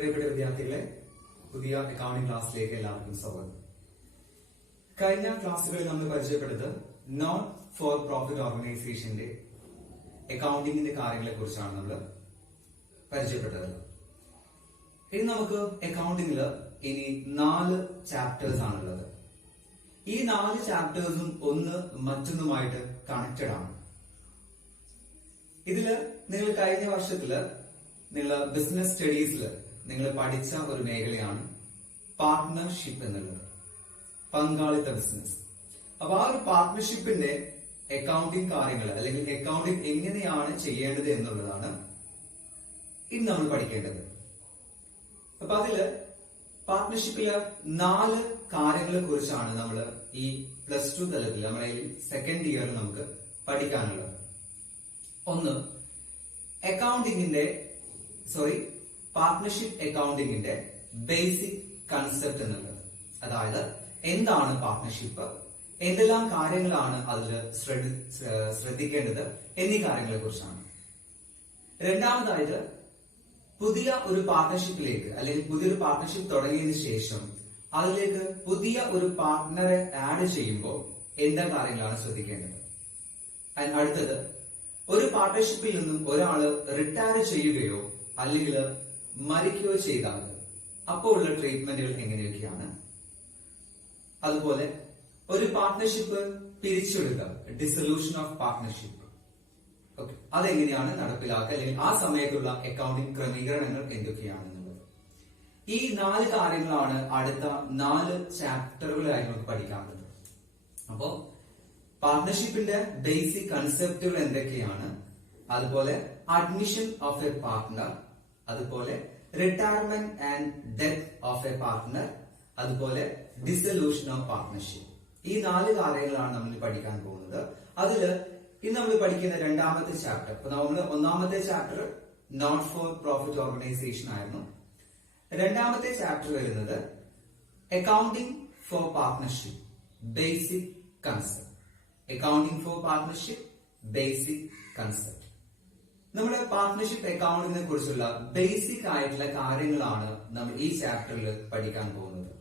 പ്രിയപ്പെട്ട വിദ്യാർത്ഥികളെ, പുതിയ അക്കൗണ്ടിംഗ് ക്ലാസ്സിലേക്ക് എല്ലാവർക്കും സ്വാഗതം. കഴിഞ്ഞ ക്ലാസ്സുകളിൽ നമ്മൾ പരിചയപ്പെട്ടത് നോട്ട് ഫോർ പ്രോഫിറ്റ് ഓർഗനൈസേഷന്റെ അക്കൗണ്ടിങ്ങിന്റെ കാര്യങ്ങളെ കുറിച്ചാണ് നമ്മൾ പരിചയപ്പെട്ടത്. ഇനി നമുക്ക് അക്കൗണ്ടിങ്ങിൽ ഇനി 4 ചാപ്റ്റേഴ്സ് ആണുള്ളത്. ഈ 4 ചാപ്റ്റേഴ്സും ഒന്ന് മറ്റൊന്നുമായിട്ട് കണക്റ്റഡ് ആണ്. ഇതില് നിങ്ങൾ കഴിഞ്ഞ വർഷത്തില് നിങ്ങൾ ബിസിനസ് സ്റ്റഡീസിൽ നിങ്ങൾ പഠിച്ച ഒരു മേഖലയാണ് പാർട്ട്ണർഷിപ്പ് എന്നുള്ളത്, പങ്കാളിത്ത ബിസിനസ്. അപ്പൊ ആ ഒരു പാർട്ട്ണർഷിപ്പിന്റെ അക്കൗണ്ടിംഗ് കാര്യങ്ങൾ അല്ലെങ്കിൽ അക്കൗണ്ടിംഗ് എങ്ങനെയാണ് ചെയ്യേണ്ടത് എന്നുള്ളതാണ് ഇന്ന് നമ്മൾ പഠിക്കേണ്ടത്. അപ്പൊ അതില് പാർട്ട്ണർഷിപ്പിലെ 4 കാര്യങ്ങളെ കുറിച്ചാണ് നമ്മൾ ഈ +2 തലത്തിൽ നമ്മുടെ സെക്കൻഡ് ഇയറിൽ നമുക്ക് പഠിക്കാനുള്ളത്. ഒന്ന്, പാർട്ട്ണർഷിപ്പ് അക്കൗണ്ടിങ്ങിന്റെ ബേസിക് കൺസെപ്റ്റ് എന്നുള്ളത്, അതായത് എന്താണ് പാർട്ട്ണർഷിപ്പ്, എന്തെല്ലാം കാര്യങ്ങളാണ് അതിൽ ശ്രദ്ധിക്കേണ്ടത് എന്നീ കാര്യങ്ങളെ കുറിച്ചാണ്. രണ്ടാമതായിട്ട്, പുതിയ ഒരു പാർട്ട്ണർഷിപ്പിലേക്ക് അല്ലെങ്കിൽ പുതിയൊരു പാർട്ട്ണർഷിപ്പ് തുടങ്ങിയതിനു ശേഷം അതിലേക്ക് പുതിയ ഒരു പാർട്ട്ണറെ ആഡ് ചെയ്യുമ്പോൾ എന്താ കാര്യങ്ങളാണ് ശ്രദ്ധിക്കേണ്ടത്. അടുത്തത്, ഒരു പാർട്ട്ണർഷിപ്പിൽ നിന്നും ഒരാള് റിട്ടയർ ചെയ്യുകയോ അല്ലെങ്കിൽ മരിക്കുകയോ ചെയ്താൽ അപ്പോൾ ഉള്ള ട്രീറ്റ്മെന്റുകൾ എങ്ങനെയൊക്കെയാണ്. അതുപോലെ ഒരു പാർട്ട്ണർഷിപ്പ് പിരിച്ചെടുക്കുക, ഡിസൊല്യൂഷൻ ഓഫ് പാർട്ട്ണർഷിപ്പ്, ഓക്കെ, അതെങ്ങനെയാണ് നടപ്പിലാക്കുക, അല്ലെങ്കിൽ ആ സമയത്തുള്ള അക്കൗണ്ടിംഗ് ക്രമീകരണങ്ങൾ എന്തൊക്കെയാണെന്നുള്ളത്. ഈ 4 കാര്യങ്ങളാണ് അടുത്ത 4 ചാപ്റ്ററുകളായി നമുക്ക് പഠിക്കാനുള്ളത്. അപ്പോ പാർട്ട്ണർഷിപ്പിന്റെ ബേസിക് കൺസെപ്റ്റുകൾ എന്തൊക്കെയാണ്, അതുപോലെ അഡ്മിഷൻ ഓഫ് എ പാർട്ട്ണർ, അതുപോലെ retirement and death of A partner, അതുപോലെ ഡിസൊല്യൂഷൻ ഓഫ് പാർട്ട്ണർഷിപ്പ്. ഈ 4 കാര്യങ്ങളാണ് നമ്മൾ പഠിക്കാൻ പോകുന്നത്. അതില് ഇന്ന് നമ്മൾ പഠിക്കുന്ന രണ്ടാമത്തെ ചാപ്റ്റർ, ഇപ്പൊ നമ്മൾ ഒന്നാമത്തെ chapter not for profit organisation ആയിരുന്നു. രണ്ടാമത്തെ ചാപ്റ്റർ വരുന്നത് accounting for partnership basic concept. Accounting for partnership basic concept. നമ്മുടെ പാർട്ട്ണർഷിപ്പ് അക്കൗണ്ടിങ്ങിനെ കുറിച്ചുള്ള ബേസിക് ആയിട്ടുള്ള കാര്യങ്ങളാണ് നമ്മൾ ഈ ചാപ്റ്ററിൽ പഠിക്കാൻ പോകുന്നത്.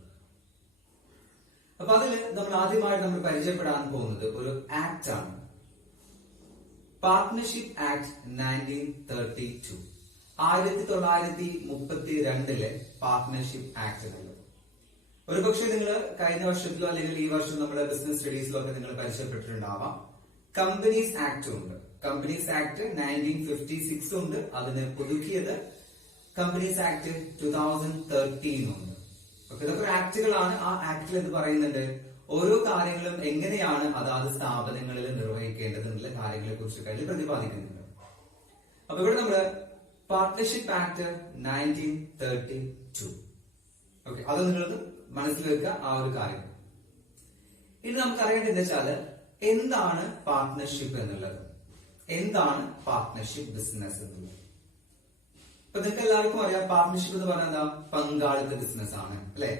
അപ്പൊ അതിൽ നമ്മൾ ആദ്യമായിട്ട് നമ്മൾ പരിചയപ്പെടാൻ പോകുന്നത് ഒരു ആക്ട് ആണ്, പാർട്ട്ണർഷിപ്പ് ആക്ട് 1932, 1932 പാർട്ട്ണർഷിപ്പ് ആക്ട് എന്നുള്ളത്. ഒരുപക്ഷെ നിങ്ങൾ കഴിഞ്ഞ വർഷത്തിലോ അല്ലെങ്കിൽ ഈ വർഷം നമ്മുടെ ബിസിനസ് സ്റ്റഡീസിലോ ഒക്കെ നിങ്ങൾ പരിചയപ്പെട്ടിട്ടുണ്ടാവാം. കമ്പനീസ് ആക്ട് ഉണ്ട്. കമ്പനീസ് ആക്ട് 1956 ഉണ്ട്. അതിന് പുതുക്കിയത് കമ്പനീസ് ആക്ട് 2013 ഉണ്ട്. ഓക്കെ, ഇതൊക്കെ ആക്ടുകളാണ്. ആ ആക്ടിൽ എന്ത് പറയുന്നുണ്ട്, ഓരോ കാര്യങ്ങളും എങ്ങനെയാണ് അതാത് സ്ഥാപനങ്ങളിൽ നിർവഹിക്കേണ്ടത് എന്നുള്ള കാര്യങ്ങളെ കുറിച്ച് അതിൽ പ്രതിപാദിക്കുന്നുണ്ട്. അപ്പൊ ഇവിടെ നമ്മള് പാർട്ട്ണർഷിപ്പ് ആക്ട് 1932, ഓക്കെ, അത് നിങ്ങളത് മനസ്സിൽ വെക്കുക, ആ ഒരു കാര്യം. ഇനി നമുക്ക് അറിയേണ്ടത് എന്താ വെച്ചാല് എന്താണ് പാർട്ട്ണർഷിപ്പ് എന്നുള്ളത്, എന്താണ് പാർട്ട്ണർഷിപ്പ് ബിസിനസ് എന്നുള്ളത്. ഇപ്പൊ നിങ്ങൾക്ക് എല്ലാവർക്കും അറിയാം, പാർട്ട്ണർഷിപ്പ് എന്ന് പറഞ്ഞാൽ എന്താ, പങ്കാളിത്ത ബിസിനസ് ആണ് അല്ലെ.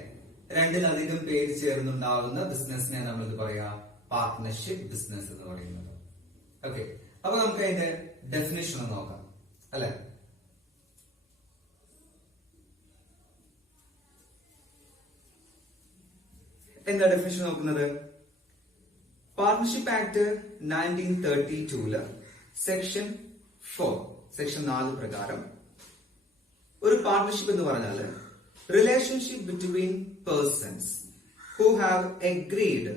2-ലധികം പേര് ചേർന്നുണ്ടാവുന്ന ബിസിനസിനെ നമ്മൾ ഇത് പറയാ പാർട്ട്ണർഷിപ്പ് ബിസിനസ് എന്ന് പറയുന്നത്. ഓക്കെ, അപ്പൊ നമുക്ക് അതിന്റെ ഡെഫിനിഷൻ ഒന്ന് നോക്കാം അല്ലെ. എന്താ ഡെഫിനിഷൻ നോക്കുന്നത്, പാർട്ട്ണർഷിപ്പ് ആക്ട് 1932 സെക്ഷൻ 4 പ്രകാരം ഒരു പാർട്ട്ണർഷിപ്പ് എന്ന് പറഞ്ഞാൽ relationship between persons who have agreed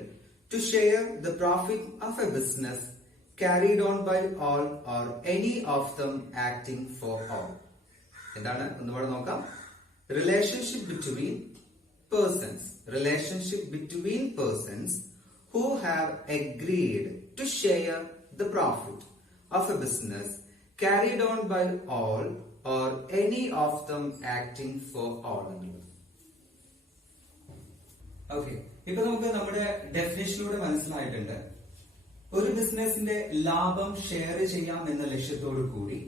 to share the profit of a business carried on by all or any of them acting for all. എന്താണ് ഒന്നുകൂടെ നോക്കാം. Relationship between persons who have agreed to share the profit of a business carried on by all or any of them acting for all. Okay, ഇപ്പൊ നമുക്ക് നമ്മുടെ ഡെഫിനിഷനിലൂടെ മനസ്സിലായിട്ടുണ്ട്. ഒരു ബിസിനസിന്റെ ലാഭം ഷെയർ ചെയ്യാം എന്ന ലക്ഷ്യത്തോടു കൂടി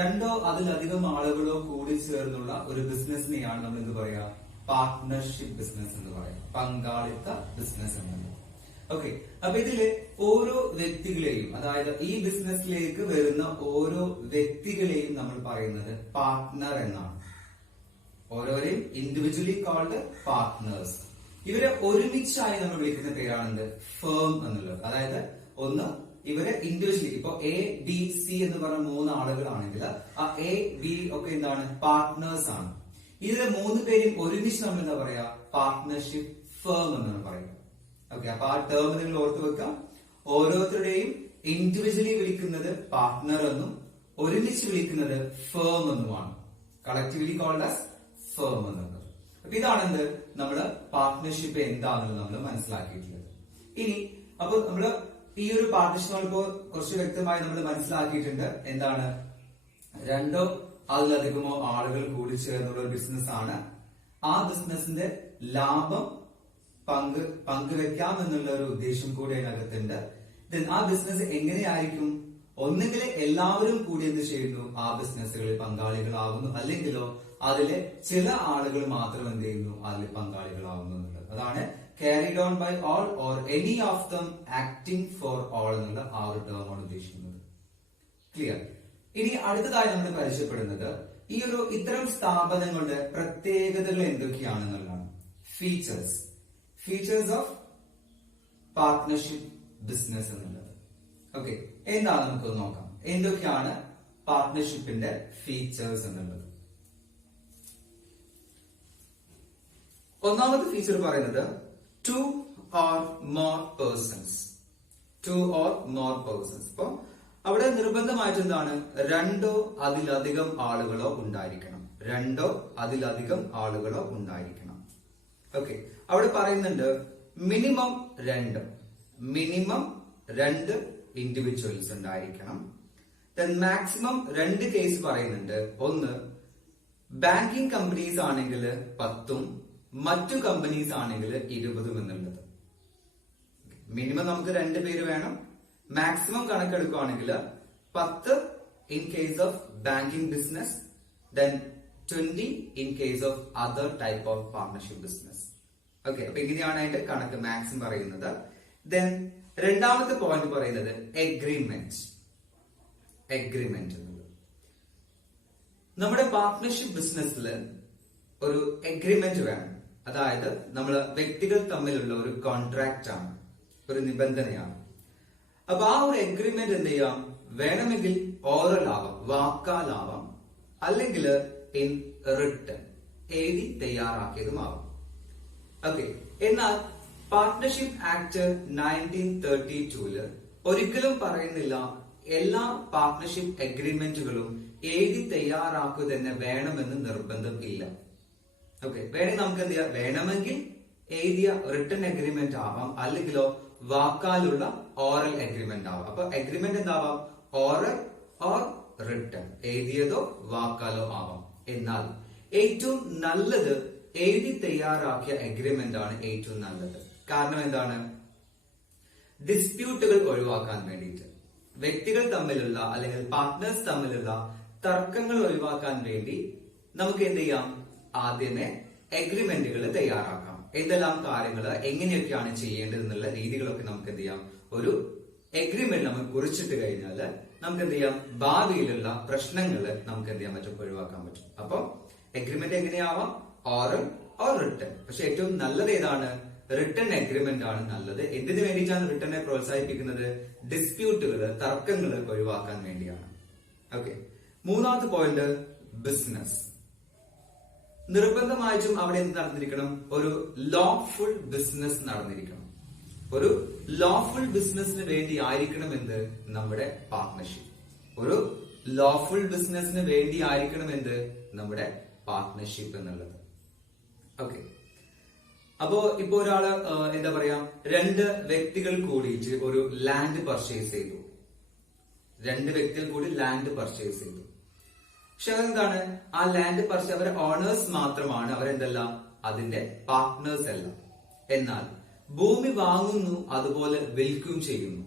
2 അതിലധികം ആളുകളോ കൂടി ചേർന്നുള്ള ഒരു ബിസിനസിനെയാണ് നമ്മൾ എന്ത് പറയാ, പാർട്ട്ണർഷിപ്പ് ബിസിനസ് എന്ന് പറയാം, പങ്കാളിത്ത ബിസിനസ് എന്നത്. ഓക്കെ, അപ്പൊ ഇതില് ഓരോ വ്യക്തികളെയും, അതായത് ഈ ബിസിനസ്സിലേക്ക് വരുന്ന ഓരോ വ്യക്തികളെയും നമ്മൾ പറയുന്നത് പാർട്ട്ണർ എന്നാണ്. ഓരോരെയും ഇൻഡിവിജ്വലി കോൾഡ് പാർട്ട്നേഴ്സ്. ഇവരെ ഒരുമിച്ചായി നമ്മൾ വിളിക്കുന്ന പേരാണെന്ത്? ഫേം എന്നുള്ളത്. അതായത് ഒന്ന് ഇവരെ ഇൻഡിവിജ്വലി, ഇപ്പൊ എ ബി സി എന്ന് പറഞ്ഞ 3 ആളുകളാണെങ്കിൽ ആ എ ബി ഒക്കെ എന്താണ്? പാർട്ട്നേഴ്സ് ആണ്. ഇതിലെ 3 പേരും ഒരുമിച്ച് നമ്മൾ എന്താ പറയാ? പാർട്ട്ണർഷിപ്പ് ഫേം എന്നാണ് പറയുക. ഓക്കെ, അപ്പൊ ആ ടേം നിങ്ങൾ ഓർത്ത് വെക്കാം. ഓരോരുത്തരുടെയും ഇൻഡിവിജ്വലി വിളിക്കുന്നത് പാർട്ട്ണർ എന്നും ഒരുമിച്ച് വിളിക്കുന്നത് ഫേം എന്നുമാണ്. കളക്റ്റീവ്ലി കോൾഡ് ആസ് ഫേം എന്നുള്ളത്. അപ്പൊ ഇതാണെന്ത്? നമ്മള് പാർട്ട്ണർഷിപ്പ് എന്താണെന്ന് നമ്മൾ മനസ്സിലാക്കിയിട്ടുള്ളത്. ഇനി അപ്പൊ നമ്മള് ഈ ഒരു പാർട്ട്ണർഷിപ്പ് നമ്മളിപ്പോ കുറച്ച് വ്യക്തമായി നമ്മൾ മനസ്സിലാക്കിയിട്ടുണ്ട്. എന്താണ്? 2 അതിലധികമോ ആളുകൾ കൂടി ചേർന്നുള്ള ഒരു ബിസിനസ് ആണ്. ആ ബിസിനസിന്റെ ലാഭം പങ്കുവെക്കാം എന്നുള്ള ഒരു ഉദ്ദേശം കൂടി അതിനകത്തുണ്ട്. ആ ബിസിനസ് എങ്ങനെയായിരിക്കും? ഒന്നുകിൽ എല്ലാവരും കൂടി എന്ത് ചെയ്യുന്നു? ആ ബിസിനസ്സുകളിൽ പങ്കാളികളാവുന്നു, അല്ലെങ്കിലോ അതിലെ ചില ആളുകൾ മാത്രം എന്ത് ചെയ്യുന്നു? അതിൽ പങ്കാളികളാവുന്നു എന്നുള്ളത്. അതാണ് carried on by all or any of them acting for all എന്നുള്ള ആ ഒരു ടേമാണ് ഉദ്ദേശിക്കുന്നത്. ക്ലിയർ? ഇനി അടുത്തതായി നമ്മൾ പരിചയപ്പെടുന്നത് ഈ ഒരു ഇത്തരം സ്ഥാപനങ്ങളുടെ പ്രത്യേകതകൾ എന്തൊക്കെയാണെന്നുള്ളതാണ്. ഫീച്ചേഴ്സ് ഓഫ് പാർട്ട്ണർഷിപ്പ് ബിസിനസ് എന്നുള്ളത്. ഓക്കെ, എന്താണ് നമുക്ക് നോക്കാം. എന്തൊക്കെയാണ് പാർട്ട്ണർഷിപ്പിന്റെ ഫീച്ചേഴ്സ് എന്നുള്ളത്? ഒന്നാമത്തെ ഫീച്ചർ പറയുന്നത് 2 or more persons. ഇപ്പൊ അവിടെ നിർബന്ധമായിട്ട് എന്താണ്? 2 അതിലധികം ആളുകളോ ഉണ്ടായിരിക്കണം. 2 അതിലധികം ആളുകളോ ഉണ്ടായിരിക്കണം. ഓക്കെ, അവിടെ പറയുന്നുണ്ട് മിനിമം 2 ഇൻഡിവിജ്വൽസ് ഉണ്ടായിരിക്കണം. മാക്സിമം 2 കേസ് പറയുന്നുണ്ട്. ഒന്ന്, ബാങ്കിങ് കമ്പനീസ് ആണെങ്കിൽ 10ഉം മറ്റു കമ്പനീസ് ആണെങ്കിൽ 20ഉം എന്നുള്ളത്. മിനിമം നമുക്ക് 2 പേര് വേണം. മാക്സിമം കണക്കെടുക്കുകയാണെങ്കിൽ 10 in case of banking business, then 20 in case of other type of partnership business. Okay, അപ്പൊ ഇങ്ങനെയാണ് അതിന്റെ കണക്ക് മാക്സിമം പറയുന്നത്. ദെൻ രണ്ടാമത്തെ പോയിന്റ് പറയുന്നത് എഗ്രിമെന്റ് എന്നുള്ളത്. നമ്മുടെ പാർട്ട്ണർഷിപ്പ് ബിസിനസ്സിൽ ഒരു എഗ്രിമെന്റ് വേണം. അതായത് നമ്മൾ വ്യക്തികൾ തമ്മിലുള്ള ഒരു കോൺട്രാക്ട് ആണ്, ഒരു നിബന്ധനയാണ്. അപ്പൊ ആ ഒരു എഗ്രിമെന്റ് എന്ത് ചെയ്യാം? വേണമെങ്കിൽ ഓറൽ ആവാം, വാക്കാലാവാം, അല്ലെങ്കിൽ ഇൻ റിട്ടൺ, എഴുതി തയ്യാറാക്കിയതുമാവാം. ഓക്കെ, എന്നാൽ പാർട്ട്ണർഷിപ്പ് ആക്ട് 1932 ഒരിക്കലും പറയുന്നില്ല എല്ലാ പാർട്ട്ണർഷിപ്പ് എഗ്രിമെന്റുകളും എഴുതി തയ്യാറാക്കുക തന്നെ വേണമെന്ന് നിർബന്ധം ഇല്ല. ഓക്കെ, വേണമെങ്കിൽ നമുക്ക് എന്ത് ചെയ്യാം? വേണമെങ്കിൽ എഴുതിയ റിട്ടൺ എഗ്രിമെന്റ് ആവാം, അല്ലെങ്കിലോ വാക്കാലുള്ള ഓറൽ എഗ്രിമെന്റ് ആവാം. അപ്പൊ എഗ്രിമെന്റ് എന്താവാം? ഓറൽ ഓർ റിട്ടൺ, എഴുതിയതോ വാക്കാലോ ആവാം. എന്നാൽ ഏറ്റവും നല്ലത് എഴുതി തയ്യാറാക്കിയ എഗ്രിമെന്റ് ആണ് ഏറ്റവും നല്ലത്. കാരണം എന്താണ്? ഡിസ്പ്യൂട്ടുകൾ ഒഴിവാക്കാൻ വേണ്ടിയിട്ട്, വ്യക്തികൾ തമ്മിലുള്ള അല്ലെങ്കിൽ പാർട്ട്നേഴ്സ് തമ്മിലുള്ള തർക്കങ്ങൾ ഒഴിവാക്കാൻ വേണ്ടി നമുക്ക് എന്ത് ചെയ്യാം? ആദ്യമേ എഗ്രിമെന്റുകൾ തയ്യാറാക്കാം. എന്തെല്ലാം കാര്യങ്ങൾ എങ്ങനെയൊക്കെയാണ് ചെയ്യേണ്ടത് എന്നുള്ള രീതികളൊക്കെ നമുക്ക് എന്ത് ചെയ്യാം? ഒരു എഗ്രിമെന്റ് നമ്മൾ കുറിച്ചിട്ട് കഴിഞ്ഞാൽ നമുക്ക് എന്ത് ചെയ്യാം? ഭാവിയിലുള്ള പ്രശ്നങ്ങൾ നമുക്ക് എന്ത് ചെയ്യാൻ പറ്റും? ഒഴിവാക്കാൻ പറ്റും. അപ്പൊ എഗ്രിമെന്റ് എങ്ങനെയാവാം? Oral or written. പക്ഷെ ഏറ്റവും നല്ലത് ഏതാണ്? റിട്ടൺ എഗ്രിമെന്റ് ആണ് നല്ലത്. എന്തിനു വേണ്ടിയിട്ടാണ് റിട്ടനെ പ്രോത്സാഹിപ്പിക്കുന്നത്? ഡിസ്പ്യൂട്ടുകൾ, തർക്കങ്ങൾ ഒഴിവാക്കാൻ വേണ്ടിയാണ്. ഓക്കെ, മൂന്നാമത്തെ പോയിന്റ് ബിസിനസ്. നിർബന്ധമായിട്ടും അവിടെ എന്ത് നടന്നിരിക്കണം? ഒരു ലോഫുൾ ബിസിനസ് നടന്നിരിക്കണം. ഒരു ലോഫുൾ ബിസിനസിന് വേണ്ടി ആയിരിക്കണം എന്ത്? നമ്മുടെ പാർട്ട്ണർഷിപ്പ്. ഒരു ലോഫുൾ ബിസിനസിന് വേണ്ടി ആയിരിക്കണം എന്ത്? നമ്മുടെ പാർട്ട്ണർഷിപ്പ് എന്നുള്ളത്. ഓക്കെ, അപ്പോ ഇപ്പൊ ഒരാള് എന്താ പറയാ, 2 വ്യക്തികൾ കൂടിയിട്ട് ഒരു ലാൻഡ് പർച്ചേസ് ചെയ്തു. 2 വ്യക്തികൾ കൂടി ലാൻഡ് പർച്ചേസ് ചെയ്തു. പക്ഷെ അതെന്താണ്? ആ ലാൻഡ് പർച്ചേസ് അവരെ ഓണേഴ്സ് മാത്രമാണ്, അവരെന്തല്ല അതിന്റെ പാർട്ട്നേഴ്സ് അല്ല. എന്നാൽ ഭൂമി വാങ്ങുന്നു, അതുപോലെ വിൽക്കുകയും ചെയ്യുന്നു.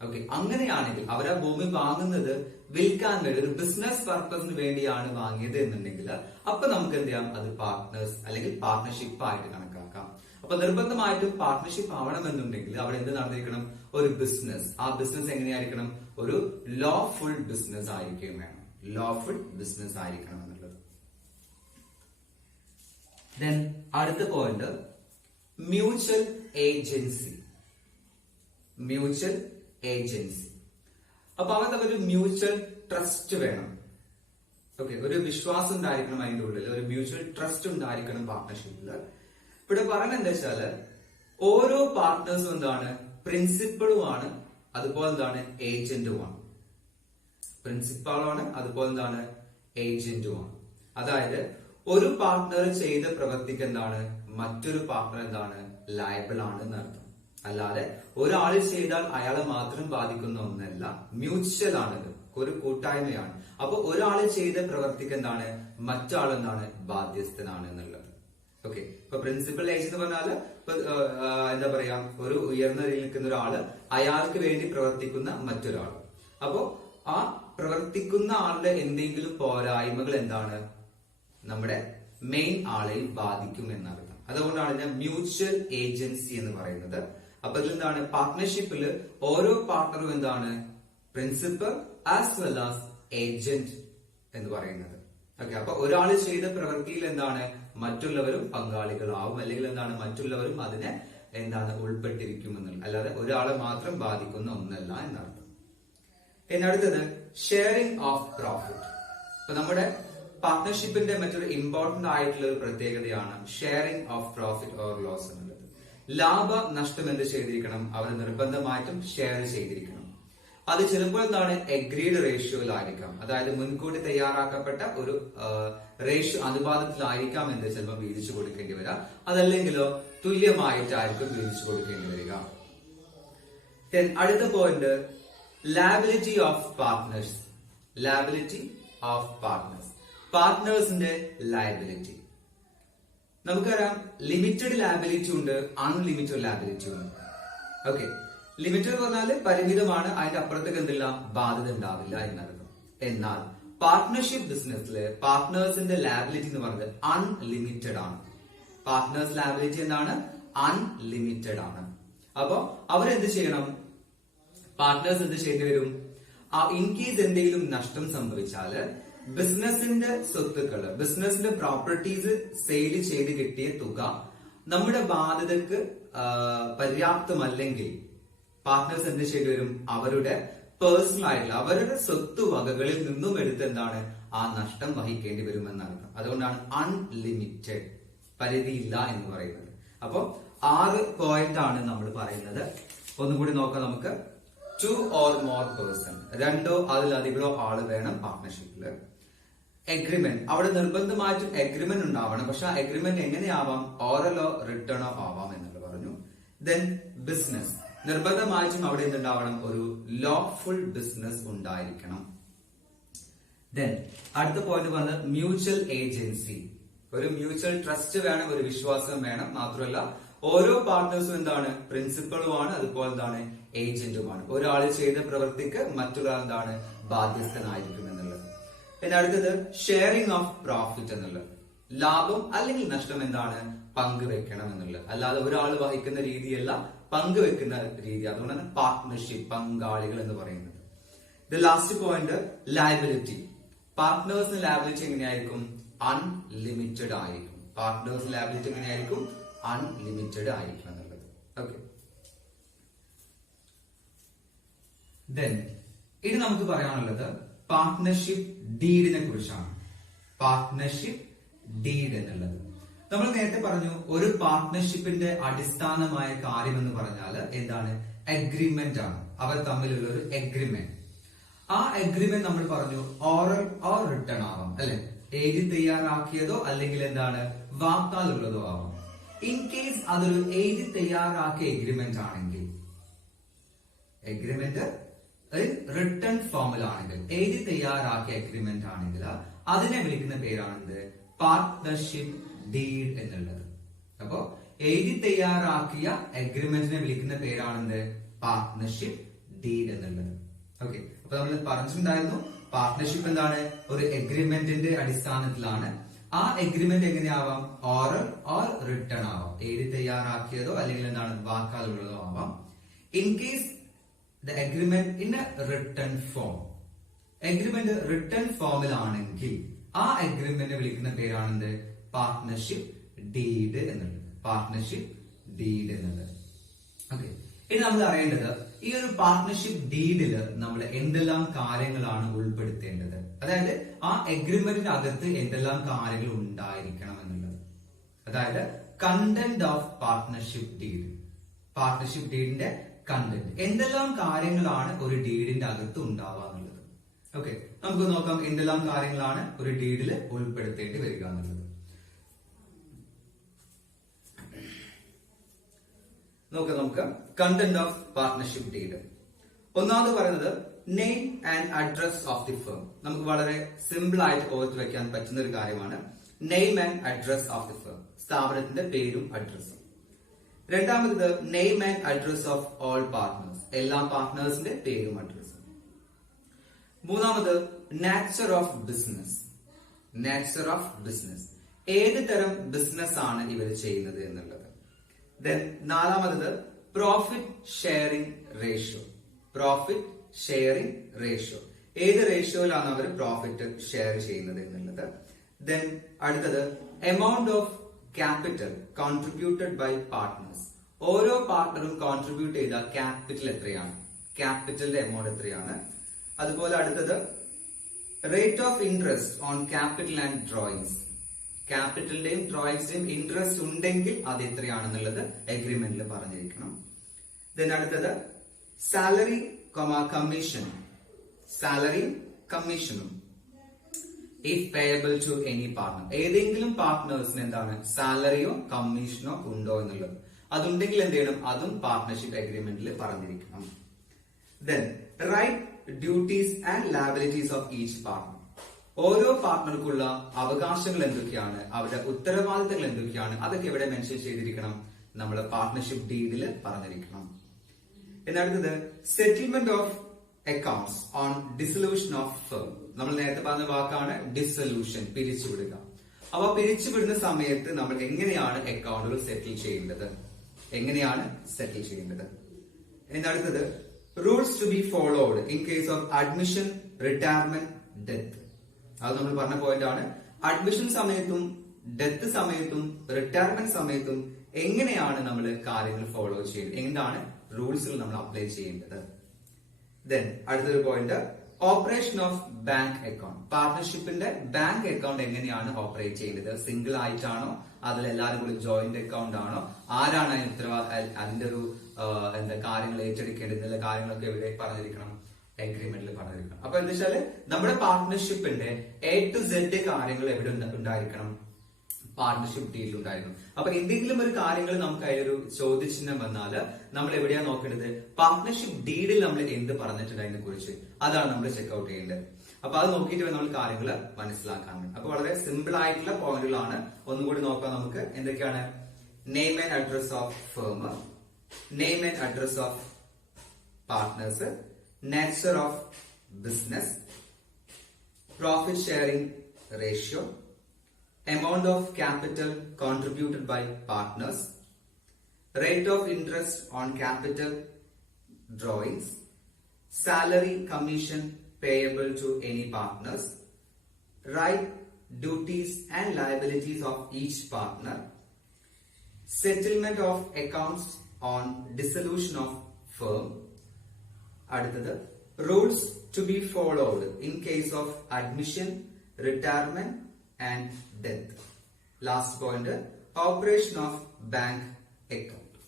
ഓക്കെ, അങ്ങനെയാണെങ്കിൽ അവർ ആ ഭൂമി വാങ്ങുന്നത് വിൽക്കാൻ വേണ്ടി, ഒരു ബിസിനസ് പർപ്പസിന് വേണ്ടിയാണ് വാങ്ങിയത് എന്നുണ്ടെങ്കിൽ അപ്പൊ നമുക്ക് എന്ത് ചെയ്യാം? അത് പാർട്ട്നേഴ്സ് അല്ലെങ്കിൽ പാർട്ട്ണർഷിപ്പ് ആയിട്ട് കണക്കാക്കാം. അപ്പൊ നിർബന്ധമായിട്ടും പാർട്ട്ണർഷിപ്പ് ആവണമെന്നുണ്ടെങ്കിൽ അവിടെ എന്ത് നടന്നിരിക്കണം? ഒരു ബിസിനസ്. ആ ബിസിനസ് എങ്ങനെയായിരിക്കണം? ഒരു ലോഫുൾ ബിസിനസ് ആയിരിക്കും വേണം. ലോഫുൾ ബിസിനസ് ആയിരിക്കണം എന്നുള്ളത്. ദെൻ അടുത്ത point mutual agency. Mutual agency. അപ്പൊ അവർ തമ്മിൽ മ്യൂച്വൽ ട്രസ്റ്റ് വേണം. ഓക്കെ, ഒരു വിശ്വാസം ഉണ്ടായിരിക്കണം അതിന്റെ ഉള്ളിൽ, ഒരു മ്യൂച്വൽ ട്രസ്റ്റ് ഉണ്ടായിരിക്കണം പാർട്ട്ണർഷിപ്പില്. ഇവിടെ പറയുന്നത് എന്താ വെച്ചാല് ഓരോ പാർട്ട്നേഴ്സും എന്താണ്, പ്രിൻസിപ്പളുമാണ്, അതുപോലെ എന്താണ് ഏജന്റുമാണ്. പ്രിൻസിപ്പാളാണ്, അതുപോലെ എന്താണ് ഏജന്റുമാണ്. അതായത് ഒരു പാർട്ട്ണർ ചെയ്ത പ്രവൃത്തിക്ക് എന്താണ് മറ്റൊരു പാർട്ട്ണർ എന്താണ് ലയബിൾ ആണ് എന്നർത്ഥം. അല്ലാതെ ഒരാൾ ചെയ്താൽ അയാളെ മാത്രം ബാധിക്കുന്ന ഒന്നല്ല, മ്യൂച്വൽ ആണിത്, ഒരു കൂട്ടായ്മയാണ്. അപ്പൊ ഒരാൾ ചെയ്ത പ്രവൃത്തിക്ക് എന്താണ് മറ്റാൾ എന്താണ് ബാധ്യസ്ഥനാണ് എന്നുള്ളത്. ഓക്കെ, ഇപ്പൊ പ്രിൻസിപ്പൽ ഏജന്റ് പറഞ്ഞാല് ഇപ്പൊ എന്താ പറയാ, ഒരു ഉയർന്ന നിലയിൽ നിൽക്കുന്ന ഒരാള് അയാൾക്ക് വേണ്ടി പ്രവർത്തിക്കുന്ന മറ്റൊരാൾ. അപ്പോ ആ പ്രവർത്തിക്കുന്ന ആളുടെ എന്തെങ്കിലും പോരായ്മകൾ എന്താണ് നമ്മുടെ മെയിൻ ആളെയും ബാധിക്കും എന്നർത്ഥം. അതുകൊണ്ടാണ് ഇതിനെ മ്യൂച്വൽ ഏജൻസി എന്ന് പറയുന്നത്. അപ്പൊ ഇതിലെന്താണ് പാർട്ട്ണർഷിപ്പിൽ ഓരോ പാർട്ട്ണറും എന്താണ് principal as well as agent എന്ന് പറയുന്നത്. ഓക്കെ, അപ്പൊ ഒരാൾ ചെയ്ത പ്രവൃത്തിയിൽ എന്താണ് മറ്റുള്ളവരും പങ്കാളികളാവും, അല്ലെങ്കിൽ എന്താണ് മറ്റുള്ളവരും അതിനെ എന്താണ് ഉൾപ്പെട്ടിരിക്കും എന്നുള്ളത്, അല്ലാതെ ഒരാളെ മാത്രം ബാധിക്കുന്ന ഒന്നല്ല എന്നർത്ഥം. ഇനി അടുത്തത് ഷെയറിംഗ് ഓഫ് പ്രോഫിറ്റ്. അപ്പൊ നമ്മുടെ പാർട്ട്ണർഷിപ്പിന്റെ മറ്റൊരു ഇമ്പോർട്ടന്റ് ആയിട്ടുള്ള ഒരു പ്രത്യേകതയാണ് sharing of profit or loss എന്നുള്ളത്. ലാഭ നഷ്ടം എന്ത് ചെയ്തിരിക്കണം, അവർ നിർബന്ധമായിട്ടും ഷെയർ ചെയ്തിരിക്കണം. അത് ചിലപ്പോൾ എന്താണ് എഗ്രീഡ് റേഷ്യോയിലായിരിക്കാം, അതായത് മുൻകൂട്ടി തയ്യാറാക്കപ്പെട്ട ഒരു റേഷ്യോ അനുപാതത്തിലായിരിക്കാം എന്ത് ചിലപ്പോൾ വീതിച്ചു കൊടുക്കേണ്ടി വരിക. അതല്ലെങ്കിലോ തുല്യമായിട്ടായിരിക്കും വീതിച്ചു കൊടുക്കേണ്ടി വരിക. അടുത്ത point liability of partners. Liability of partners, പാർട്ട്നേഴ്സിന്റെ ലയബിലിറ്റി. നമുക്കറിയാം ലിമിറ്റഡ് ലാബിലിറ്റി ഉണ്ട്, അൺലിമിറ്റഡ് ലാബിലിറ്റി ഉണ്ട്. ഓക്കെ, ലിമിറ്റഡ് പറഞ്ഞാല് പരിമിതമാണ്, അതിന്റെ അപ്പുറത്തേക്ക് എന്തില്ല ബാധ്യത ഉണ്ടാവില്ല എന്നർത്ഥം. എന്നാൽ പാർട്ട്ണർഷിപ്പ് ബിസിനസ്സില് പാർട്ട്നേഴ്സിന്റെ ലാബിലിറ്റി എന്ന് പറയുന്നത് അൺലിമിറ്റഡ് ആണ്. പാർട്ട്നേഴ്സ് ലാബിലിറ്റി എന്താണ്, അൺലിമിറ്റഡ് ആണ്. അപ്പൊ അവരെന്ത് ചെയ്യണം, പാർട്ട്നേഴ്സ് എന്ത് ചെയ്യേണ്ടി വരും, ഇൻ കേസ് എന്തെങ്കിലും നഷ്ടം സംഭവിച്ചാല് ബിസിനസിന്റെ സ്വത്തുക്കള്, ബിസിനസിന്റെ പ്രോപ്പർട്ടീസ് സെയിൽ ചെയ്ത് കിട്ടിയ തുക നമ്മുടെ ബാധ്യതക്ക് പര്യാപ്തമല്ലെങ്കിൽ പാർട്ട്നേഴ്സ് എന്ത് ചെയ്യേണ്ടി വരും, അവരുടെ പേഴ്സണൽ ആയിട്ടുള്ള അവരുടെ സ്വത്ത് വകകളിൽ നിന്നും എടുത്ത് എന്താണ് ആ നഷ്ടം വഹിക്കേണ്ടി വരുമെന്നാണ്. അതുകൊണ്ടാണ് അൺലിമിറ്റഡ്, പരിധിയില്ല എന്ന് പറയുന്നത്. അപ്പൊ 6 പോയിന്റ് ആണ് നമ്മൾ പറയുന്നത്. ഒന്നും കൂടി നോക്കാം നമുക്ക്. 2 or more person, 2 അതിലധികമോ ആള് വേണം പാർട്ട്ണർഷിപ്പില്. എഗ്രിമെന്റ്, അവിടെ നിർബന്ധമായിട്ടും എഗ്രിമെന്റ് ഉണ്ടാവണം. പക്ഷെ ആ എഗ്രിമെന്റ് എങ്ങനെയാവാം, ഓറലോ റിട്ടേണോ ആവാം എന്നുള്ളത് പറഞ്ഞു. ദെൻ ബിസിനസ്, നിർബന്ധമായിട്ടും അവിടെ എന്തുണ്ടാവണം, ഒരു ലോഫുൾ ബിസിനസ് ഉണ്ടായിരിക്കണം. ദെൻ അടുത്ത പോയിന്റ് പറഞ്ഞത് മ്യൂച്വൽ ഏജൻസി, ഒരു മ്യൂച്വൽ ട്രസ്റ്റ് വേണം, ഒരു വിശ്വാസം വേണം. മാത്രമല്ല ഓരോ പാർട്ട്നേഴ്സും എന്താണ് പ്രിൻസിപ്പളുമാണ്, അതുപോലെ എന്താണ് ഏജന്റുമാണ്. ഒരാൾ ചെയ്ത പ്രവൃത്തിക്ക് മറ്റൊരാൾ എന്താണ് ബാധ്യസ്ഥനായിരിക്കും എന്നുള്ളത്. പിന്നെ അടുത്തത് ഷെയറിംഗ് ഓഫ് പ്രോഫിറ്റ് എന്നുള്ളത്, ലാഭം അല്ലെങ്കിൽ നഷ്ടം എന്താണ് പങ്കുവെക്കണം എന്നുള്ളത്. അല്ലാതെ ഒരാൾ വഹിക്കുന്ന രീതിയല്ല, പങ്കുവെക്കുന്ന രീതി. അതുകൊണ്ടാണ് പാർട്ട്ണർഷിപ്പ്, പങ്കാളികൾ എന്ന് പറയുന്നത്. The last point liability. പാർട്ട്നേഴ്സിന് ലയബിലിറ്റി എങ്ങനെയായിരിക്കും, അൺലിമിറ്റഡ് ആയിരിക്കും. പാർട്ട്നേഴ്സ് ലയബിലിറ്റി എങ്ങനെയായിരിക്കും, അൺലിമിറ്റഡ് ആയിരിക്കും എന്നുള്ളത്. ഓക്കെ, ദെൻ ഇനി നമുക്ക് പറയാനുള്ളത് പാർട്ട്ണർഷിപ്പ് ഡീഡിനെ കുറിച്ചാണ്. പാർട്ട്ണർഷിപ്പ് ഡീഡ് എന്നുള്ളത് നമ്മൾ നേരത്തെ പറഞ്ഞു, ഒരു പാർട്ട്ണർഷിപ്പിന്റെ അടിസ്ഥാനമായ കാര്യം എന്ന് പറഞ്ഞാൽ എന്താണ്, എഗ്രിമെന്റ് ആണ്. അവർ തമ്മിലുള്ള ഒരു എഗ്രിമെന്റ്. ആ എഗ്രിമെന്റ് നമ്മൾ പറഞ്ഞു ഓറൽ ഓർ റിട്ടേൺ ആവാം, അല്ലെ, എഴുതി തയ്യാറാക്കിയതോ അല്ലെങ്കിൽ എന്താണ് വാക്കാലുള്ളതോ ആവാം. ഇൻ കേസ് അതൊരു എഴുതി തയ്യാറാക്കിയ എഗ്രിമെന്റ് ആണെങ്കിൽ, എഗ്രിമെന്റ് റിട്ടേൺ ഫോമിലാണെങ്കിൽ, എഴുതി തയ്യാറാക്കിയ എഗ്രിമെന്റ് ആണെങ്കിൽ അതിനെ വിളിക്കുന്ന പേരാണെന്ത്, പാർട്ട്ണർഷിപ്പ് ഡീഡ് എന്നുള്ളത്. അപ്പോ എഴുതി തയ്യാറാക്കിയ എഗ്രിമെന്റിനെ വിളിക്കുന്ന പേരാണെന്ത്, പാർട്ട്ണർഷിപ്പ് ഡീഡ് എന്നുള്ളത്. ഓക്കെ, അപ്പൊ നമ്മൾ പറഞ്ഞിട്ടുണ്ടായിരുന്നു പാർട്ട്ണർഷിപ്പ് എന്താണ്, ഒരു എഗ്രിമെന്റിന്റെ അടിസ്ഥാനത്തിലാണ്. ആ എഗ്രിമെന്റ് എങ്ങനെയാവാം, ഓറൽ ഓർ റിട്ടേൺ ആവാം, എഴുതി തയ്യാറാക്കിയതോ അല്ലെങ്കിൽ എന്താണ് വാക്കാലുള്ളതോ ആവാം. In case the agreement in a written form, agreement written ഫോമിലാണെങ്കിൽ ആ എഗ്രിമെന്റ് വിളിക്കുന്ന പേരാണെന്ത്, പാർട്ട്ണർഷിപ്പ് ഡീഡ് എന്നുള്ളത്. പാർട്ട്ണർഷിപ്പ് ഡീഡ് എന്നുള്ളത്. ഓക്കെ, ഇനി നമ്മൾ അറിയേണ്ടത് ഈ ഒരു പാർട്ട്ണർഷിപ്പ് ഡീഡിൽ നമ്മൾ എന്തെല്ലാം കാര്യങ്ങളാണ് ഉൾപ്പെടുത്തേണ്ടത്, അതായത് ആ എഗ്രിമെന്റിന്റെ അകത്ത് എന്തെല്ലാം കാര്യങ്ങൾ ഉണ്ടായിരിക്കണം എന്നുള്ളത്. അതായത് content of partnership deed. Partnership ഡീഡിന്റെ കണ്ടന്റ്, എന്തെല്ലാം കാര്യങ്ങളാണ് ഒരു ഡീഡിന്റെ അകത്ത് ഉണ്ടാവുക എന്നുള്ളത്. ഓക്കെ, നമുക്ക് നോക്കാം എന്തെല്ലാം കാര്യങ്ങളാണ് ഒരു ഡീഡിൽ ഉൾപ്പെടുത്തേണ്ടി വരിക എന്നുള്ളത്. നമുക്ക് കണ്ടന്റ് ഓഫ് പാർട്ട്ണർഷിപ്പ് ഡീഡ്. ഒന്നാമത് പറയുന്നത് name and address of the firm. നമുക്ക് വളരെ സിമ്പിൾ ആയിട്ട് ഓർത്ത് വെക്കാൻ പറ്റുന്ന ഒരു കാര്യമാണ് name and address of the firm, സ്ഥാപനത്തിന്റെ പേരും അഡ്രസ്സും. രണ്ടാമത് name and address of all partners, എല്ലാ പാർട്ട്നേഴ്സിന്റെ പേരും അഡ്രസ്സും. മൂന്നാമത് nature of business. Nature of business, ഏത് തരം ബിസിനസ് ആണ് ഇവർ ചെയ്യുന്നത് എന്നുള്ളത്. ദെൻ നാലാമത് profit sharing ratio. Profit sharing ratio, ഏത് റേഷ്യോയിലാണ് അവർ പ്രോഫിറ്റ് ഷെയർ ചെയ്യുന്നത് എന്നുള്ളത്. ദെൻ അടുത്തത് amount of capital contributed by partners. ഓരോ പാർട്ട്ണറും കോൺട്രിബ്യൂട്ട് ചെയ്ത ക്യാപിറ്റൽ എത്രയാണ്, ക്യാപിറ്റലിന്റെ എമൗണ്ട് എത്രയാണ്. അതുപോലെ അടുത്തത് rate of interest on capital and drawings. ക്യാപിറ്റലിന്റെയും ഡ്രോയിങ്സിന്റെയും ഇൻട്രസ്റ്റ് ഉണ്ടെങ്കിൽ അത് എത്രയാണെന്നുള്ളത് എഗ്രിമെന്റിൽ പറഞ്ഞിരിക്കണം. ദെൻ അടുത്തത് സാലറി കമ്മീഷൻ. സാലറി കമ്മീഷനും if payable to any partner. ഏതെങ്കിലും പാർട്ട്നേഴ്സിന് എന്താണ് സാലറിയോ കമ്മീഷനോ ഉണ്ടോ എന്നുള്ളത്. അതുണ്ടെങ്കിൽ എന്ത് ചെയ്യണം, അതും പാർട്ട്ണർഷിപ്പ് എഗ്രിമെന്റിൽ പറഞ്ഞിരിക്കണം. Then right, duties and liabilities of each partner. ഓരോ പാർട്ട്ണർക്കുള്ള അവകാശങ്ങൾ എന്തൊക്കെയാണ്, അവരുടെ ഉത്തരവാദിത്തങ്ങൾ എന്തൊക്കെയാണ്, അതൊക്കെ ഇവിടെ മെൻഷൻ ചെയ്തിരിക്കണം, നമ്മുടെ പാർട്ട്ണർഷിപ്പ് ഡീഡിൽ പറഞ്ഞിരിക്കണം. എന്നടുത്തത് settlement of accounts on dissolution of firm. നമ്മൾ നേരത്തെ പറഞ്ഞ വാക്കാണ് ഡിസൊല്യൂഷൻ, പിരിച്ചുവിടുക. അവ പിരിച്ചുവിടുന്ന സമയത്ത് നമ്മൾ എങ്ങനെയാണ് അക്കൗണ്ടുകൾ സെറ്റിൽ ചെയ്യേണ്ടത്, എങ്ങനെയാണ് സെറ്റിൽ ചെയ്യേണ്ടത്. എന്നടുത്തത് rules to be followed in case of admission, retirement, death. അത് നമ്മൾ പറഞ്ഞ പോയിന്റ് ആണ്. അഡ്മിഷൻ സമയത്തും ഡെത്ത് സമയത്തും റിട്ടയർമെന്റ് സമയത്തും എങ്ങനെയാണ് നമ്മൾ കാര്യങ്ങൾ ഫോളോ ചെയ്യുന്നത്, എന്താണ് റൂൾസുകൾ നമ്മൾ അപ്ലൈ ചെയ്യേണ്ടത്. ദെൻ അടുത്തൊരു point operation of bank account. പാർട്ട്ണർഷിപ്പിന്റെ ബാങ്ക് അക്കൗണ്ട് എങ്ങനെയാണ് ഓപ്പറേറ്റ് ചെയ്യേണ്ടത്, സിംഗിൾ ആയിട്ടാണോ അതിൽ എല്ലാവരും കൂടി ജോയിന്റ് അക്കൗണ്ട് ആണോ, ആരാണ് അതിന്റെ ഒരു കാര്യങ്ങൾ ഏറ്റെടുക്കേണ്ടത് എന്നുള്ള കാര്യങ്ങളൊക്കെ ഇവിടെ പറഞ്ഞിരിക്കണം, എഗ്രിമെന്റിൽ പറഞ്ഞിരിക്കണം. അപ്പൊ എന്താ വെച്ചാല് നമ്മുടെ പാർട്ട്ണർഷിപ്പിന്റെ A to Z കാര്യങ്ങൾ എവിടെ ഉണ്ടായിരിക്കണം, പാർട്ട്ണർഷിപ്പ് ഡീലിൽ ഉണ്ടായിരുന്നു. അപ്പൊ എന്തെങ്കിലും ഒരു കാര്യങ്ങൾ നമുക്ക് അതിലൊരു ചോദ്യചിഹ്നം വന്നാൽ നമ്മൾ എവിടെയാ നോക്കേണ്ടത്, പാർട്ട്ണർഷിപ്പ് ഡീഡിൽ നമ്മൾ എന്ത് പറഞ്ഞിട്ടുണ്ട് അതിനെ കുറിച്ച്, അതാണ് നമ്മൾ ചെക്ക്ഔട്ട് ചെയ്യേണ്ടത്. അപ്പൊ അത് നോക്കിയിട്ട് നമ്മൾ കാര്യങ്ങൾ മനസ്സിലാക്കാൻ വേണ്ടി. അപ്പൊ വളരെ സിമ്പിൾ ആയിട്ടുള്ള പോയിന്റുകളാണ്. ഒന്നുകൂടി നോക്കാം നമുക്ക്. എന്തൊക്കെയാണ് name and address of firm, name and address of partners, nature of business, profit sharing ratio, amount of capital contributed by partners, rate of interest on capital drawings, salary commission payable to any partners, right, duties and liabilities of each partner, settlement of accounts on dissolution of firm. അടുത്തത് rules to be followed in case of admission, retirement and death. Last point operation of bank account.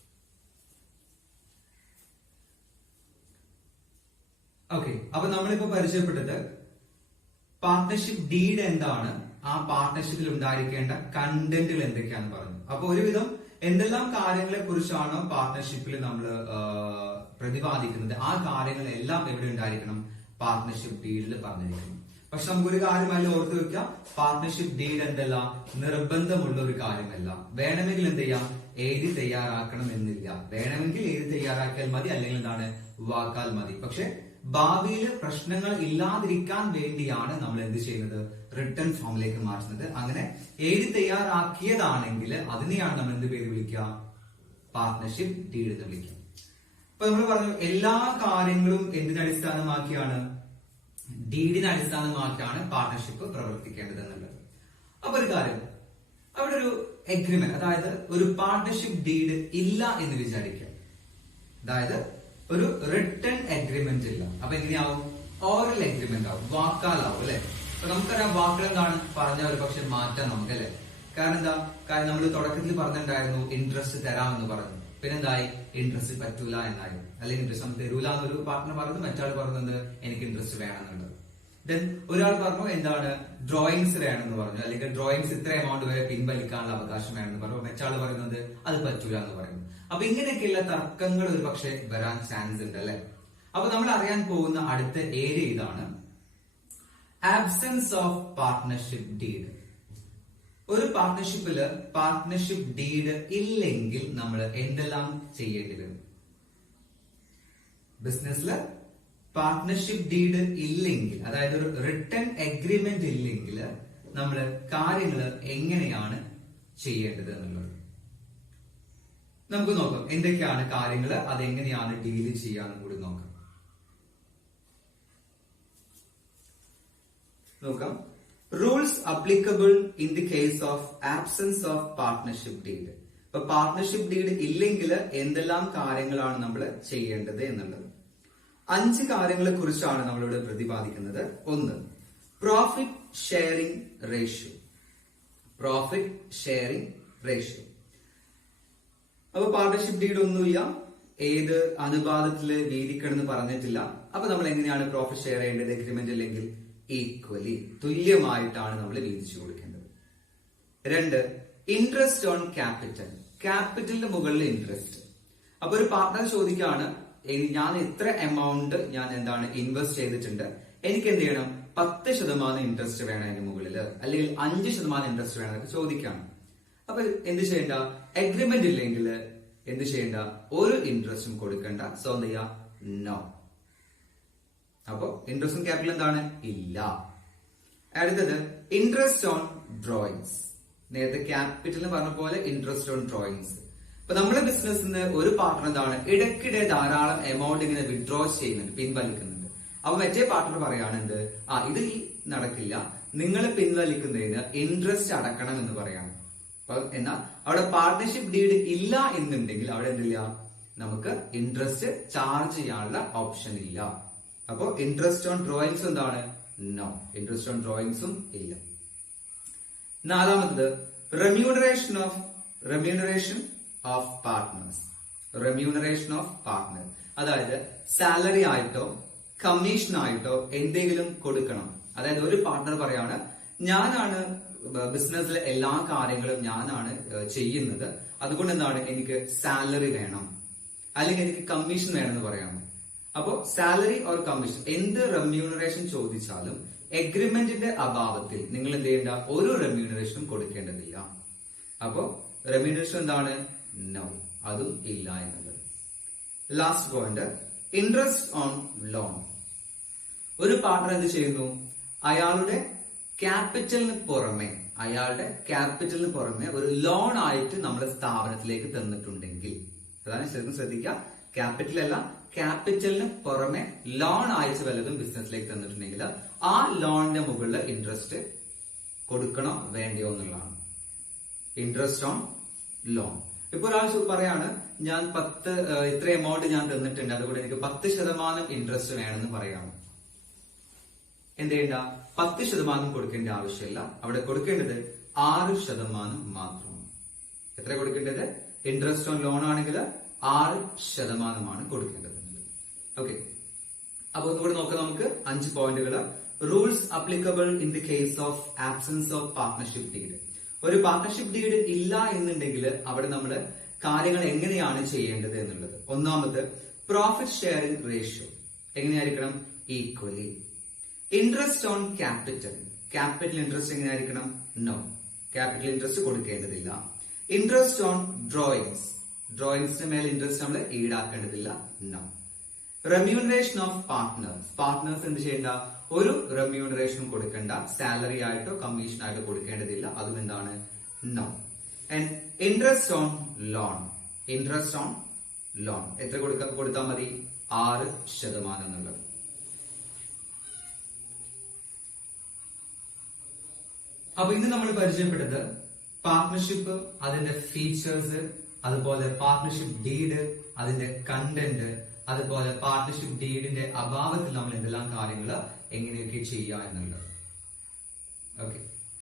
Okay, അപ്പൊ നമ്മളിപ്പോ പരിചയപ്പെട്ടത് partnership deed എന്താണ്, ആ പാർട്ട്ണർഷിപ്പിൽ ഉണ്ടായിരിക്കേണ്ട കണ്ടന്റുകൾ എന്തൊക്കെയാണെന്ന് പറഞ്ഞു. അപ്പൊ ഒരുവിധം എന്തെല്ലാം കാര്യങ്ങളെ കുറിച്ചാണോ പാർട്ട്ണർഷിപ്പിൽ നമ്മൾ പ്രതിപാദിക്കുന്നത്, ആ കാര്യങ്ങളെല്ലാം എവിടെ ഉണ്ടായിരിക്കണം, പാർട്ട്ണർഷിപ്പ് ഡീഡിൽ പറഞ്ഞിരിക്കണം. പക്ഷെ നമുക്കൊരു കാര്യം അതിൽ ഓർത്ത് വെക്കാം, പാർട്ട്ണർഷിപ്പ് ഡീഡ് എന്തല്ല നിർബന്ധമുള്ള ഒരു കാര്യമല്ല. വേണമെങ്കിൽ എന്ത് ചെയ്യാം, എഴുതി തയ്യാറാക്കണം എന്നില്ല. വേണമെങ്കിൽ എഴുതി തയ്യാറാക്കിയാൽ മതി, അല്ലെങ്കിൽ എന്താണ് വാക്കാൽ മതി. പക്ഷെ ഭാവിയിൽ പ്രശ്നങ്ങൾ ഇല്ലാതിരിക്കാൻ വേണ്ടിയാണ് നമ്മൾ എന്ത് ചെയ്യുന്നത്, റിട്ടേൺ ഫോമിലേക്ക് മാറ്റുന്നത്. അങ്ങനെ എഴുതി തയ്യാറാക്കിയതാണെങ്കിൽ അതിനെയാണ് നമ്മൾ എന്ത് പേര് വിളിക്കുക, പാർട്ട്ണർഷിപ്പ് ഡീഡ് എന്ന് വിളിക്കുക. അപ്പൊ നമ്മൾ പറഞ്ഞു എല്ലാ കാര്യങ്ങളും എന്തിനെ അടിസ്ഥാനമാക്കിയാണ്, ഡീഡിനെ അടിസ്ഥാനമാക്കിയാണ് പാർട്ട്ണർഷിപ്പ് പ്രവർത്തിക്കേണ്ടത് എന്നുള്ളത്. അപ്പൊ ഒരു കാര്യം, അവിടെ ഒരു എഗ്രിമെന്റ്, അതായത് ഒരു പാർട്ണർഷിപ്പ് ഡീഡ് ഇല്ല എന്ന് വിചാരിക്കുക. അതായത് ഒരു റിട്ടേൺ എഗ്രിമെന്റ് ഇല്ല. അപ്പൊ എങ്ങനെയാവും? ഓറൽ എഗ്രിമെന്റ് ആവും, വാക്കാലാവും അല്ലെ. അപ്പൊ നമുക്കറിയാം വാക്കുകൾ എന്താണ് പറഞ്ഞ ഒരു പക്ഷെ മാറ്റാം നമുക്ക് അല്ലെ. കാരണം എന്താ? കാരണം നമ്മൾ തുടക്കത്തിൽ പറഞ്ഞിട്ടുണ്ടായിരുന്നു ഇൻട്രസ്റ്റ് തരാമെന്ന് പറഞ്ഞു, പിന്നെന്തായി? ഇൻട്രസ്റ്റ് പറ്റൂല എന്നായി. അല്ലെങ്കിൽ ഇൻട്രസ്റ്റ് തരൂല എന്നൊരു പാർട്ട്ണർ പറഞ്ഞു, മറ്റാൾ പറഞ്ഞത് എനിക്ക് ഇൻട്രസ്റ്റ് വേണമെന്നുള്ളത്. ദെൻ ഒരാൾ പറഞ്ഞു എന്താണ് ഡ്രോയിങ്സ് വേണമെന്ന് പറഞ്ഞു, അല്ലെങ്കിൽ ഡ്രോയിങ്സ് ഇത്ര എമൗണ്ട് വരെ പിൻവലിക്കാനുള്ള അവകാശം വേണമെന്ന് പറഞ്ഞു. മറ്റാൾ പറയുന്നത് അത് പറ്റൂല എന്ന് പറയുന്നു. അപ്പൊ ഇങ്ങനെയൊക്കെയുള്ള തർക്കങ്ങൾ ഒരു പക്ഷെ വരാൻ ചാൻസ് ഉണ്ട് അല്ലെ. അപ്പൊ നമ്മൾ അറിയാൻ പോകുന്ന അടുത്ത ഏരിയ ഇതാണ് ആബ്സെൻസ് ഓഫ് പാർട്ട്ണർഷിപ്പ് ഡീഡ്. ഒരു പാർട്ട്ണർഷിപ്പില് പാർട്ട്ണർഷിപ്പ് ഡീഡ് ഇല്ലെങ്കിൽ നമ്മൾ എന്തെല്ലാം ചെയ്യേണ്ടി വരും? ബിസിനസ്സില് പാർട്ട്ണർഷിപ്പ് ഡീഡ് ഇല്ലെങ്കിൽ, അതായത് ഒരു റിട്ടേൺ എഗ്രിമെന്റ് ഇല്ലെങ്കിൽ നമ്മൾ കാര്യങ്ങൾ എങ്ങനെയാണ് ചെയ്യേണ്ടത് എന്നുള്ളത് നമുക്ക് നോക്കാം. എന്തൊക്കെയാണ് കാര്യങ്ങൾ, അതെങ്ങനെയാണ് ഡീൽ ചെയ്യാന്ന് കൂടി നോക്കാം. നോക്കാം. Rules applicable in the case of absence of partnership deed. ഇപ്പൊ പാർട്ട്ണർഷിപ്പ് ഡീഡ് ഇല്ലെങ്കിൽ എന്തെല്ലാം കാര്യങ്ങളാണ് നമ്മൾ ചെയ്യേണ്ടത് എന്നുള്ളത് 5 കാര്യങ്ങളെ കുറിച്ചാണ് നമ്മളിവിടെ പ്രതിപാദിക്കുന്നത്. 1. Profit sharing ratio. Profit sharing ratio. അപ്പൊ പാർട്ണർഷിപ്പ് ഡീഡ് ഒന്നുമില്ല, ഏത് അനുപാതത്തില് വീതിക്കണമെന്ന് പറഞ്ഞിട്ടില്ല. അപ്പൊ നമ്മൾ എങ്ങനെയാണ് പ്രോഫിറ്റ് ഷെയർ ചെയ്യേണ്ടത്? എഗ്രിമെന്റ് ഇല്ലെങ്കിൽ ഈക്വലി, തുല്യമായിട്ടാണ് നമ്മൾ വീതിച്ചു കൊടുക്കേണ്ടത്. 2. Interest on capital. ക്യാപിറ്റലിന്റെ മുകളിൽ ഇൻട്രസ്റ്റ്. അപ്പൊ ഒരു പാർട്ട്ണർ ചോദിക്കാണ് ഞാൻ ഇത്ര എമൗണ്ട് ഞാൻ എന്താണ് ഇൻവെസ്റ്റ് ചെയ്തിട്ടുണ്ട്, എനിക്ക് എന്ത് ചെയ്യണം? 10% ഇൻട്രസ്റ്റ് വേണം അതിന് മുകളിൽ, അല്ലെങ്കിൽ 5% ഇൻട്രസ്റ്റ് വേണം എന്നൊക്കെ ചോദിക്കാണ്. അപ്പൊ എന്ത് ചെയ്യണ്ട? എഗ്രിമെന്റ് ഇല്ലെങ്കിൽ എന്ത് ചെയ്യണ്ട? ഒരു ഇൻട്രസ്റ്റും കൊടുക്കണ്ട. സോ എന്ത് ചെയ്യാ? നോ. അപ്പോ ഇൻട്രസ്റ്റും ക്യാപിറ്റൽ എന്താണ്? ഇല്ല. അടുത്തത് ഇൻട്രസ്റ്റ് ഓൺ ഡ്രോയിങ്സ്. നേരത്തെ ക്യാപിറ്റൽ പറഞ്ഞ പോലെ ഇൻട്രസ്റ്റ് ഓൺ ഡ്രോയിങ്സ്. ഇപ്പൊ നമ്മുടെ ബിസിനസ്സിന് ഒരു പാർട്ട്ണർ എന്താണ് ഇടയ്ക്കിടെ ധാരാളം എമൗണ്ട് ഇങ്ങനെ വിഡ്രോ ചെയ്യുന്നുണ്ട്, പിൻവലിക്കുന്നുണ്ട്. അപ്പൊ മറ്റേ പാർട്ട്ണർ പറയാണെന്ത്? ഇത് നടക്കില്ല, നിങ്ങൾ പിൻവലിക്കുന്നതിന് ഇൻട്രസ്റ്റ് അടക്കണം എന്ന് പറയാണ്. അപ്പൊ എന്നാൽ അവിടെ പാർട്ട്ണർഷിപ്പ് ഡീഡ് ഇല്ല എന്നുണ്ടെങ്കിൽ അവിടെ എന്തില്ല? നമുക്ക് ഇൻട്രസ്റ്റ് ചാർജ് ചെയ്യാനുള്ള ഓപ്ഷൻ ഇല്ല. അപ്പോ ഇൻട്രസ്റ്റ് ഓൺ ഡ്രോയിങ്സ് എന്താണ്? നോ. ഇൻട്രസ്റ്റ് ഓൺ ഡ്രോയിങ്സും ഇല്ല. 4. Remuneration of partners. Remuneration of partner, അതായത് സാലറി ആയിട്ടോ കമ്മീഷൻ ആയിട്ടോ എന്തെങ്കിലും കൊടുക്കണം. അതായത് ഒരു പാർട്ട്ണർ പറയാണ് ഞാനാണ് ബിസിനസ്സിലെ എല്ലാ കാര്യങ്ങളും ഞാനാണ് ചെയ്യുന്നത്, അതുകൊണ്ട് എന്താണ് എനിക്ക് സാലറി വേണം, അല്ലെങ്കിൽ എനിക്ക് കമ്മീഷൻ വേണമെന്ന് പറയാം. അപ്പോ സാലറി ഓർ കമ്മീഷൻ എന്ത് റെമ്യൂണറേഷൻ ചോദിച്ചാലും എഗ്രിമെന്റിന്റെ അഭാവത്തിൽ നിങ്ങൾ എന്ത് ചെയ്യേണ്ട? ഒരു റെമ്യൂണറേഷനും കൊടുക്കേണ്ടതില്ല. അപ്പോ റെമ്യൂണറേഷൻ എന്താണ്? നോ, അതും ഇല്ല എന്നുള്ളത്. Last point interest on loan. ഒരു പാർട്ണർ എന്ത് ചെയ്യുന്നു? അയാളുടെ ക്യാപിറ്റലിന് പുറമെ ഒരു ലോൺ ആയിട്ട് നമ്മുടെ സ്ഥാപനത്തിലേക്ക് തന്നിട്ടുണ്ടെങ്കിൽ, അതാണ് ശരിക്കും ശ്രദ്ധിക്കുക, ക്യാപിറ്റൽ അല്ല, ക്യാപിറ്റലിന് പുറമെ ലോൺ അയച്ച് വല്ലതും ബിസിനസ്സിലേക്ക് തന്നിട്ടുണ്ടെങ്കിൽ ആ ലോണിന്റെ മുകളിൽ ഇൻട്രസ്റ്റ് കൊടുക്കണോ വേണ്ടയോ എന്നുള്ളതാണ്. Interest on loan. ഇപ്പൊ ഒരാൾ പറയാണ് ഞാൻ ഇത്ര എമൗണ്ട് ഞാൻ തന്നിട്ടുണ്ട്, അതുകൊണ്ട് എനിക്ക് 10% ഇൻട്രസ്റ്റ് വേണമെന്ന് പറയാണ്. എന്ത് ചെയ്യണ്ട? 10% കൊടുക്കേണ്ട ആവശ്യമില്ല. അവിടെ കൊടുക്കേണ്ടത് 6% മാത്രമാണ്. എത്ര കൊടുക്കേണ്ടത്? ഇൻട്രസ്റ്റ് ഓൺ ലോൺ ആണെങ്കിൽ 6% കൊടുക്കേണ്ടത്. ഓക്കെ, അപ്പൊ ഒന്നുകൂടി നോക്കാം നമുക്ക് 5 പോയിന്റുകൾ. Rules applicable in the case of absence of partnership deed. ഒരു പാർട്ണർഷിപ്പ് ഡീഡ് ഇല്ല എന്നുണ്ടെങ്കിൽ അവിടെ നമ്മൾ കാര്യങ്ങൾ എങ്ങനെയാണ് ചെയ്യേണ്ടത് എന്നുള്ളത്. 1. പ്രോഫിറ്റ് ഷെയറിംഗ് റേഷ്യോ എങ്ങനെയായിരിക്കണം? Equally. Interest on capital. Capital interest എങ്ങനെയായിരിക്കണം? നോ, ക്യാപിറ്റൽ ഇൻട്രസ്റ്റ് കൊടുക്കേണ്ടതില്ല. Interest on drawings. ഡ്രോയിങ്സിന് മേലെ ഇൻട്രസ്റ്റ് നമ്മൾ ഈടാക്കേണ്ടതില്ല. നോ. റെമ്യൂണറേഷൻ ഓഫ് പാർട്ട്നേഴ്സ് എന്ത് ചെയ്യേണ്ട? ഒരു റെമ്യൂണറേഷനും കൊടുക്കേണ്ട. സാലറി ആയിട്ടോ കമ്മീഷൻ ആയിട്ടോ കൊടുക്കേണ്ടതില്ല. അതും എന്താണ്? No. And interest on loan. എത്ര കൊടുത്താൽ മതി? 6% എന്നുള്ളത്. അപ്പൊ ഇന്ന് നമ്മൾ പരിചയപ്പെട്ടത് പാർട്ട്ണർഷിപ്പ്, അതിന്റെ ഫീച്ചേഴ്സ്, അതുപോലെ പാർട്ട്ണർഷിപ്പ് ഡീഡ്, അതിന്റെ കണ്ടന്റ്, അതുപോലെ പാർട്ട്ണർഷിപ്പ് ഡീഡിന്റെ അഭാവത്തിൽ നമ്മൾ എന്തെല്ലാം കാര്യങ്ങൾ എങ്ങനെയൊക്കെ ചെയ്യുക എന്നുള്ളത്. ഓക്കെ.